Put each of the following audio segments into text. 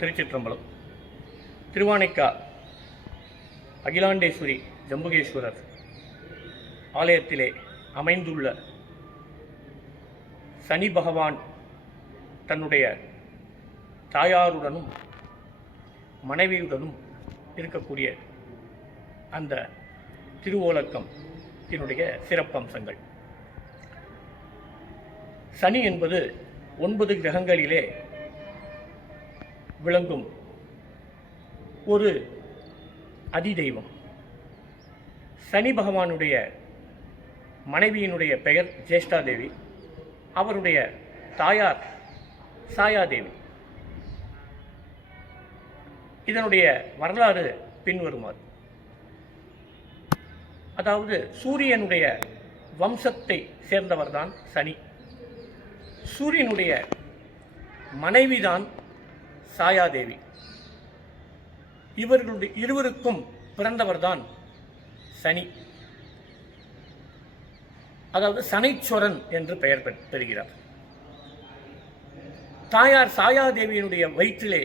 திருச்சிற்றம்பலம். திருவானைக்கா அகிலாண்டேஸ்வரி ஜம்புகேஸ்வரர் ஆலயத்திலே அமைந்துள்ள சனி பகவான் தன்னுடைய தாயாருடனும் மனைவியுடனும் இருக்கக்கூடிய அந்த திருவோலக்கத்தினுடைய சிறப்பம்சங்கள். சனி என்பது 9 கிரகங்களிலே விளங்கும் ஒரு அதிதெய்வம். சனி பகவானுடைய மனைவியினுடைய பெயர் ஜேஷ்டாதேவி, அவருடைய தாயார் சாயாதேவி. இதனுடைய வரலாறு பின்வருமாறு. அதாவது சூரியனுடைய வம்சத்தை சேர்ந்தவர்தான் சனி. சூரியனுடைய மனைவிதான் சாயாதேவி. இவர்களுடைய இருவருக்கும் பிறந்தவர்தான் சனி. அதாவது சனைச்சொரன் என்று பெயர் பெறுகிறார். தாயார் சாயாதேவியினுடைய வயிற்றிலே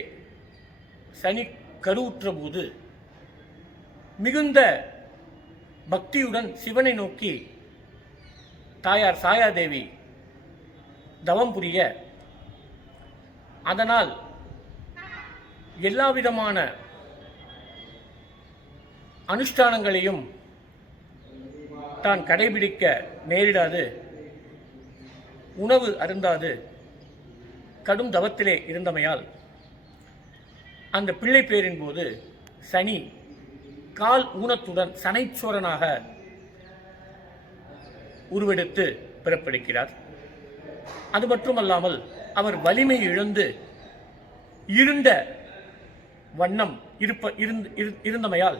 சனி கருவுற்ற போது மிகுந்த பக்தியுடன் சிவனை நோக்கி தாயார் சாயாதேவி தவம் புரிய, அதனால் எல்லாவிதமான அனுஷ்டானங்களையும் தான் கடைபிடிக்க நேரிடாது, உணவு அருந்தாது கடும் தவத்திலே இருந்தமையால் அந்த பிள்ளை பேரின் போது சனி கால் ஊனத்துடன் சனைச்சோரனாக உருவெடுத்து பிறப்பெடுக்கிறார். அது மட்டுமல்லாமல் அவர் வலிமை இழந்து இருண்ட வண்ணம் இருந்தமையால்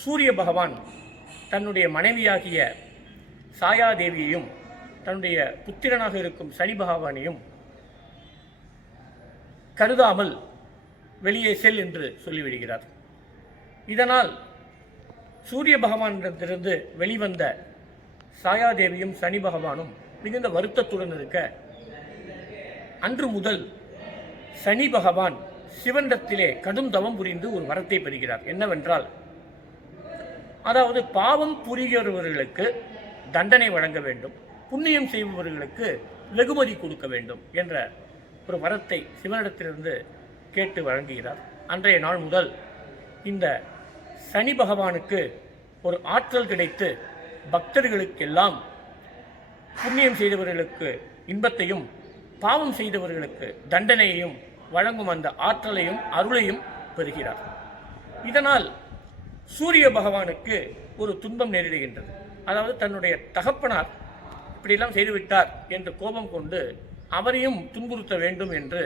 சூரிய பகவான் தன்னுடைய மனைவியாகிய சாயாதேவியையும் தன்னுடைய புத்திரனாக இருக்கும் சனி பகவானையும் கருதாமல் வெளியே செல் என்று சொல்லிவிடுகிறார். இதனால் சூரிய பகவானிடத்திலிருந்து வெளிவந்த சாயாதேவியும் சனி பகவானும் மிகுந்த வருத்தத்துடன் இருக்க, அன்று முதல் சனி பகவான் சிவனிடத்திலே கடும் தவம் புரிந்து ஒரு வரத்தை பெறுகிறார். என்னவென்றால், அதாவது பாவம் புரிகிறவர்களுக்கு தண்டனை வழங்க வேண்டும், புண்ணியம் செய்பவர்களுக்கு வெகுமதி கொடுக்க வேண்டும் என்ற ஒரு வரத்தை சிவனிடத்திலிருந்து கேட்டு வழங்குகிறார். அன்றைய நாள் முதல் இந்த சனி பகவானுக்கு ஒரு ஆற்றல் கிடைத்து பக்தர்களுக்கெல்லாம் புண்ணியம் செய்தவர்களுக்கு இன்பத்தையும் பாவம் செய்தவர்களுக்கு தண்டனையையும் வழங்கும் அந்த ஆற்றலையும் அருளையும் பெறுகிறார். இதனால் சூரிய பகவானுக்கு ஒரு துன்பம் நேரிடுகின்றது. அதாவது தன்னுடைய தகப்பனார் இப்படியெல்லாம் செய்துவிட்டார் என்று கோபம் கொண்டு அவரையும் துன்புறுத்த வேண்டும் என்று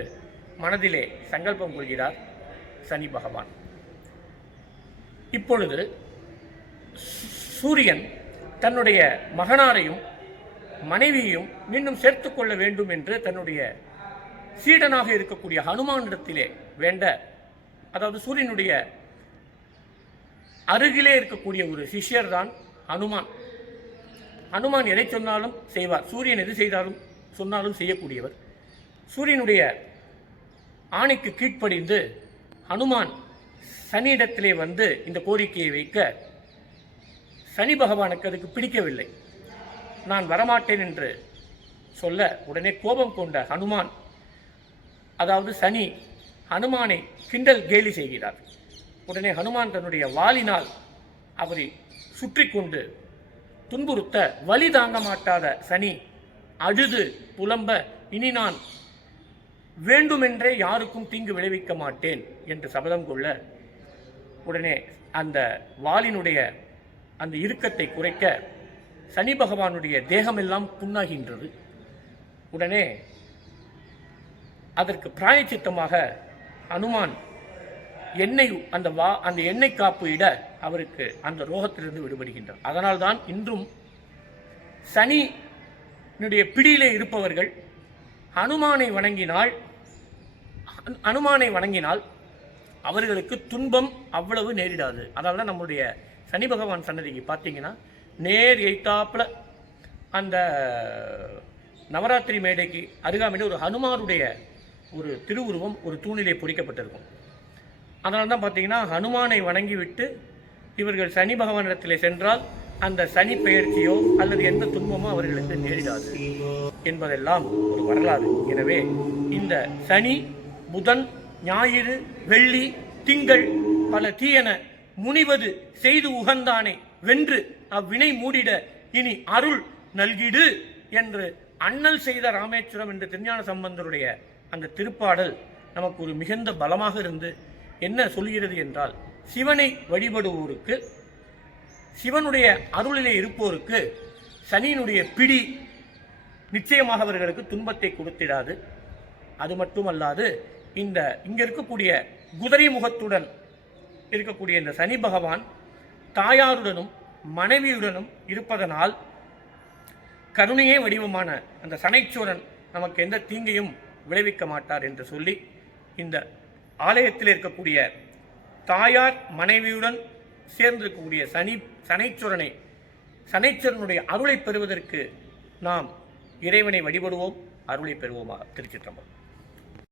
மனதிலே சங்கல்பம் கொள்கிறார் சனி பகவான். இப்பொழுது சூரியன் தன்னுடைய மகனாரையும் மனைவியையும் மீண்டும் சேர்த்து கொள்ள வேண்டும் என்று தன்னுடைய சீடனாக இருக்கக்கூடிய ஹனுமானிடத்திலே வேண்ட, அதாவது சூரியனுடைய அருகிலே இருக்கக்கூடிய ஒரு சிஷ்யர் தான் ஹனுமான். ஹனுமான் எதை சொன்னாலும் செய்வார். சூரியன் எது செய்தாலும் சொன்னாலும் செய்யக்கூடியவர். சூரியனுடைய ஆணைக்கு கீழ்ப்படிந்து ஹனுமான் சனியிடத்திலே வந்து இந்த கோரிக்கையை வைக்க, சனி பகவானுக்கு அதுக்கு பிடிக்கவில்லை. நான் வரமாட்டேன் என்று சொல்ல உடனே கோபம் கொண்ட ஹனுமான், அதாவது சனி ஹனுமானை கிண்டல் கேலி செய்கிறார். உடனே ஹனுமான் தன்னுடைய வாளினால் அவரை சுற்றி கொண்டு துன்புறுத்த, வலி தாங்க மாட்டாத சனி அழுது புலம்ப, இனி நான் வேண்டுமென்றே யாருக்கும் தீங்கு விளைவிக்க மாட்டேன் என்று சபதம் கொள்ள, உடனே அந்த வாளினுடைய அந்த இறுக்கத்தை குறைக்க சனி பகவானுடைய தேகமெல்லாம் புண்ணாகின்றது. உடனே அதற்கு பிராயச்சித்தமாக ஹனுமான் எண்ணெய் அந்த எண்ணெய் காப்பு இட அவருக்கு அந்த ரோகத்திலிருந்து விடுபடுகின்றார். அதனால்தான் இன்றும் சனியினுடைய பிடியிலே இருப்பவர்கள் ஹனுமானை வணங்கினால் அவர்களுக்கு துன்பம் அவ்வளவு நேரிடாது. அதனால தான் நம்முடைய சனி பகவான் சன்னதிக்கு பார்த்தீங்கன்னா நேர் எய்த்தாப்புல அந்த நவராத்திரி மேடைக்கு அருகாமையில் ஒரு ஹனுமானுடைய ஒரு திருவுருவம் ஒரு தூணிலே பொறிக்கப்பட்டிருக்கும். அதனால தான் பார்த்தீங்கன்னா ஹனுமானை வணங்கிவிட்டு இவர்கள் சனி பகவானிடத்திலே சென்றால் அந்த சனி பெயர்ச்சியோ அல்லது எந்த துன்பமோ அவர்களுக்கு நேரிடாது என்பதெல்லாம் ஒரு வரலாறு. எனவே இந்த சனி, புதன், ஞாயிறு, வெள்ளி, திங்கள் பல தீயன முனிவது செய்து உகந்தானே வென்று அவ்வினை மூடிட இனி அருள் நல்கிடு என்று அண்ணல் செய்த ராமேஸ்வரம் என்ற திருஞான சம்பந்தருடைய அந்த திருப்பாடல் நமக்கு ஒரு மிகுந்த பலமாக இருந்து என்ன சொல்கிறது என்றால், சிவனை வழிபடுவோருக்கு, சிவனுடைய அருளிலே இருப்போருக்கு சனியினுடைய பிடி நிச்சயமாக அவர்களுக்கு துன்பத்தை கொடுத்திடாது. அது மட்டுமல்லாது இங்க இருக்கக்கூடிய குதிரை முகத்துடன் இருக்கக்கூடிய இந்த சனி பகவான் தாயாருடனும் மனைவியுடனும் இருப்பதனால் கருணையே வடிவமான அந்த சனைச்சூரன் நமக்கு எந்த தீங்கையும் விளைவிக்க மாட்டார் என்று சொல்லி, இந்த ஆலயத்தில் இருக்கக்கூடிய தாயார் மனைவியுடன் சேர்ந்திருக்கக்கூடிய சனைச்சூரனுடைய அருளை பெறுவதற்கு நாம் இறைவனை வழிபடுவோம், அருளை பெறுவோமாக. திருச்சிற்றம்பலம்.